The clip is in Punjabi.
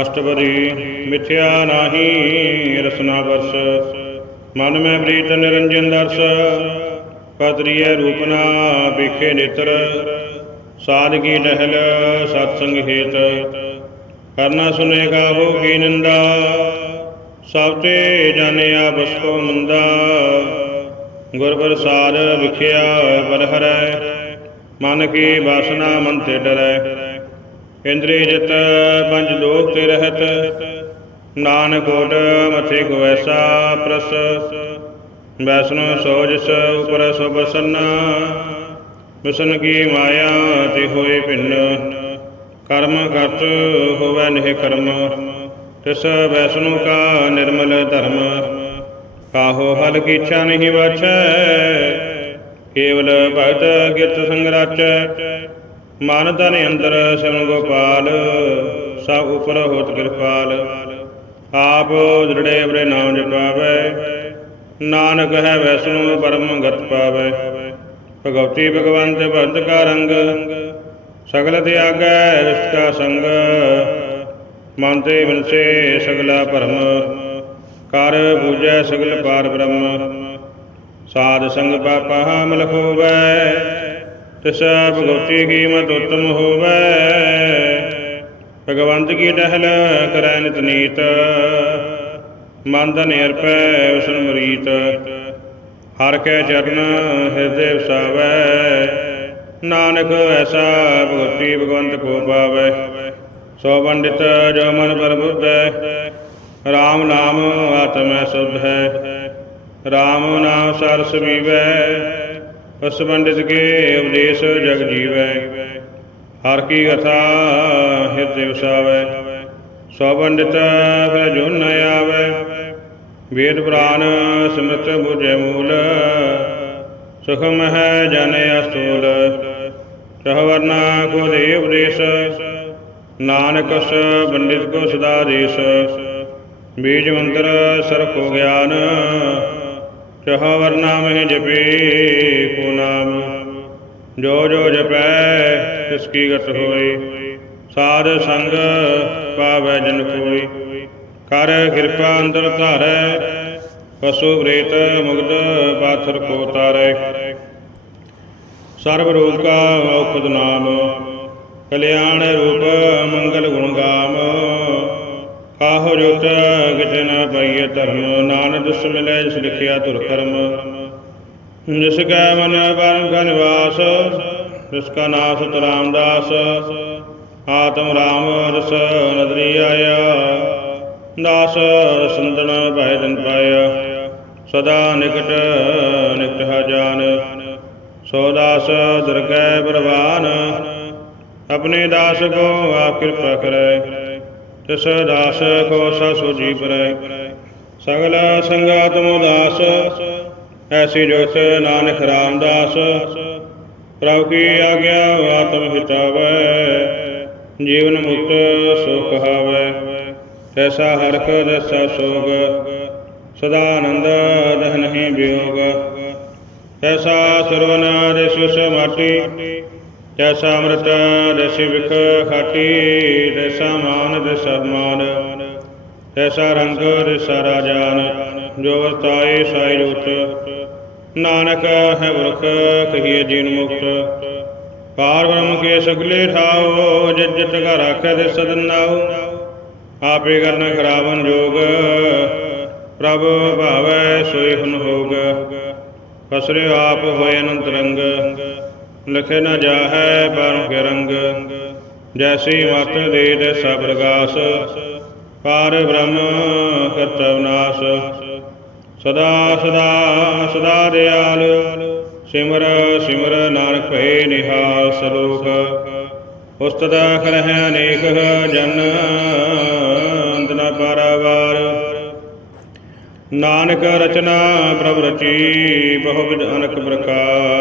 ਅਸ਼ਟਪਦੀ ਮਿਥਿਆ ਨਾਹੀ ਰਸਨਾ ਵਰਸ। ਮਨ ਮੈਂ ਪ੍ਰੀਤ ਨਿਰੰਜਨ ਦਰਸ। ਪਤਰੀਏ ਰੂਪਨਾ ਵਿਖੇ ਨੇਤਰ। ਸਾਧਕੀ ਟਹਿਲ ਸਤਸੰਗ ਹੇਤ। ਕਰਨਾ ਸੁਨੇਗਾ ਹੋ ਕੀ ਨਿੰਦਾ। ਸਭ ਤੇ ਜਾਣਿਆ ਬਸ ਕੋ ਮੰਦਾ। ਗੁਰ ਪ੍ਰਸਾਦ ਵਿਖਿਆ ਬਲ ਮਨ ਕੀ ਵਾਸਨਾ ਮਨ ਤੇ ਡਰੈ। ਇੰਦਰੀ ਜਿਤ ਪੰਜ ਲੋਕ ਤੇ ਰਹਿਤ, ਨਾਨਕ ਕੋਟ ਮਥੇ ਕੋ ਐਸਾ ਪ੍ਰਸ, ਵੈਸਨੋ ਸੋ ਉਪਰ ਸੋ ਬਸਨ ਵਿਸ਼ਨ ਕੀ ਮਾਇਆ ਤੇ ਹੋਏ ਭਿੰਨ, ਕਰਮ ਕਰਤ ਹੋਵੈ ਨਿਹ ਕਰਮ, ਤਿਸ ਵੈਸਨੋ ਕਾ ਨਿਰਮਲ ਧਰਮ, ਕਾਹੋ ਹਲ ਕੀ ਇੱਛਾ ਨਹੀਂ ਵਾਛੈ, ਕੇਵਲ ਭਗਤ ਕਿਰਤ ਸੰਗ ਮਨ ਤਨ ਅੰਦਰ ਸਿਵ ਗੋਪਾਲ, ਸਭ ਉਪਰ ਹੋਤ ਕਿਰਪਾਲ। ਆਪ ਦ੍ਰਿੜੇ ਬਰੇ ਨਾਮ ਜਪਾਵੇ, ਨਾਨਕ ਹੈ ਵੈਸਣੁ ਪਰਮ ਗਤ ਪਾਵੇ। ਭਗਵਤੀ ਭਗਵੰਤ ਭਗਤ ਕਾ ਰੰਗ, ਸਗਲ ਤਿਆਗੈ ਰਿਸ਼ਟ ਕਾ ਸੰਗ। ਮਨ ਤੇ ਬਿਨਸੇ ਸਗਲਾ ਭਰਮ, ਕਰ ਪੂਜੈ ਸਗਲ ਪਾਰ ਬ੍ਰਹਮ। ਸਾਧ ਸੰਗ ਪਾਪਾ ਹਮਲ ਹੋਵੈ ਤਿਸ ਭਗਵਤੀ ਕੀਮਤ ਉਤਮ ਹੋਵੈ। ਭਗਵੰਤ ਕੀ ਟਹਿਲ ਕਰੈ ਨਿਤ ਨੀਤ। ਮਨ ਤਨ ਅਰਪੈ ਉਸਨ ਮਰੀਤ। ਹਰ ਕੈ ਚਰਨ ਹਿਰਦੇ ਵਸਾਵੈ। ਨਾਨਕ ਐਸਾ ਭਗਤੀ ਭਗਵੰਤ ਕੋ ਪਾਵੈ। ਸੋ ਪੰਡਿਤ ਜੋ ਮਨ ਪਰਬੁੱਧੈ RAM ਨਾਮ ਆਤਮੈ ਸੁਧ। ਹੈ RAM ਨਾਮ ਸਰਸ ਬੀਵੈ ਉਸ ਪੰਡਿਤ ਕੇ ਉਪਦੇਸ਼ ਜਗ ਜੀਵੈ। ਹਰ ਕੀ ਕਥਾ ਹਿਰਦੇ ਵਸਾਵੈ ਸੋ ਪੰਡਿਤ ਫਿਰ ਜੋ ਨ ਵੇਦ ਪੁਰਾਨ ਸਿਮਰਤ ਬੁਝੈ ਮੂਲ, ਸੁਖਮ ਹੈ ਜਨ ਅਸਤੂਲ ਚਹ ਵਰਨਾ ਕੋ ਦੇ ਉਪਦੇਸ਼, ਨਾਨਕ ਸ ਪੰਡਿਤ ਕੋ ਸਦਾ ਦੇਸ਼। ਬੀਜ ਮੰਤਰ ਸਰਖੋ ਗਿਆਨ ਚਹ ਵਰਨਾ ਮਹਿ ਜਪੇ ਕੋ ਨਾਮ। ਜੋ ਜੋ ਜਪੈ, ਤਿਸ ਕੀ ਗਤ ਹੋਈ। ਸਾਧ ਸੰਗ ਪਾਵੈ ਜਨ ਕੋਈ। ਕਰ ਕਿਰਪਾ ਅੰਦਰ ਧਾਰੈ, ਪਸ਼ੂ ਪ੍ਰੇਤ ਮੁਗਧ ਪਾਥਰ ਕੋ ਤਾਰੈ। ਸਰਬ ਰੋਗ ਕਾ ਔਖਦ ਨਾਮ, ਕਲਿਆਣ ਰੂਪ ਮੰਗਲ ਗੁਣ ਗਾਮ। ਕਾਹੋ ਜੋਤ ਕਿਤੇ ਨ ਪਾਈਏ ਧਰਮ, ਨਾਨਕ ਦੁਸ ਮਿਲੈ ਜਿਸ ਲਿਖਿਆ ਧੁਰ ਕਰਮ। ਜਿਸ ਕੈ ਮਨ ਪਰਮ ਕਾ ਨਿਵਾਸ, ਜਿਸ ਕਾ ਨਾਮ ਸਤ ਰਾਮਦਾਸ। ਆਤਮ ਰਾਮ ਰਸ ਨਦਰੀ ਆਇਆ, ਦਾਸ ਸੰਤਨ ਭੈ ਜਨ ਪਾਇਆ। ਸਦਾ ਨਿਕਟ ਨਿਕਟ ਹਜਾਨ ਸੋ ਦਾਸ ਦਰਗਹਿ ਬਰਵਾਨ ਆਪਣੇ ਦਾਸ ਕੋ ਆਪ ਕਿਰਪਾ ਕਰੈ। ਤਿਸ ਦਾਸ ਕੋ ਸਾ ਸੋਜੀ ਪਰੈ। ਸਗਲ ਸੰਗਾਤਮ ਉਦਾਸ ਐਸੀ ਜੋਤ ਨਾਨਕ ਰਾਮਦਾਸ। ਪ੍ਰਭ ਕੀ ਆਗਿਆ ਆਤਮ ਹਿਤਾਵੈ, ਜੀਵਨ ਮੁਕਤ ਸੁਖ ਕਹਾਵੈ ਐਸਾ ਹਰਖ ਰਸਾ ਸੋਗ, ਸਦਾ ਆਨੰਦ ਦਹ ਨਹੀਂ ਵਿਯੋਗ। ਐਸਾ ਸਰਵਨ ਦੇਸੁ ਸਮਾਟੀ ਜੈਸਾ ਅੰਮ੍ਰਿਤ ਦੇਸੀ ਵਿਖ ਖਾਟੀ, ਜੈਸਾ ਮਾਨ ਦੇਸਾ ਮਾਨ। ਐਸਾ ਰੰਗ ਦੇਸਾ ਰਾਜਾਨ, ਜੋ ਵਰਤਾਏ ਸਾਈ ਜੋਤ। ਨਾਨਕ ਹੈ ਵਰਖ ਕਹੀਏ ਜੀਨ ਮੁਕਤ। ਪਾਰ ਬ੍ਰਹਮ ਕੇ ਸਗਲੇ ਠਾਓ ਜਿਤ ਜਿਤ ਘਰ ਆਖੇ ਦੇ ਸਦਨ ਨਾਉ ਆਪੇ ਕਰਨ ਖਰਾਵਨ ਜੋਗ, ਪ੍ਰਭ ਭਾਵੈ ਸੋਈ ਹੁਨ ਹੋਗ। ਫਸਰੇ ਆਪ ਹੋਏ ਅਨੰਤ ਰੰਗ। ਲਖੇ ਨ ਜਾਹੈ ਪਰਮ ਕੇ ਰੰਗ ਜੈਸੀ ਮਤ ਦੇ ਦੇ ਸਭ ਪ੍ਰਗਾਸ ਪਾਰ ਬ੍ਰਹਮ ਕਰਤਵ ਸਦਾ ਸਦਾ ਸਦਾ ਦਿਆਲ, ਸਿਮਰ ਸਿਮਰ ਨਾਨਕ ਭਏ ਨਿਹਾਲ ਸਲੋਕ। ਉਸਤਤ ਕਰਹਿ ਅਨੇਕ ਜਨ ਅੰਤਨਾ ਪਾਰਾਵਾਰ। ਨਾਨਕ ਰਚਨਾ ਪ੍ਰਭ ਰਚੀ, ਬਹੁ ਵਿਧ ਅਨਕ ਪ੍ਰਕਾਰ।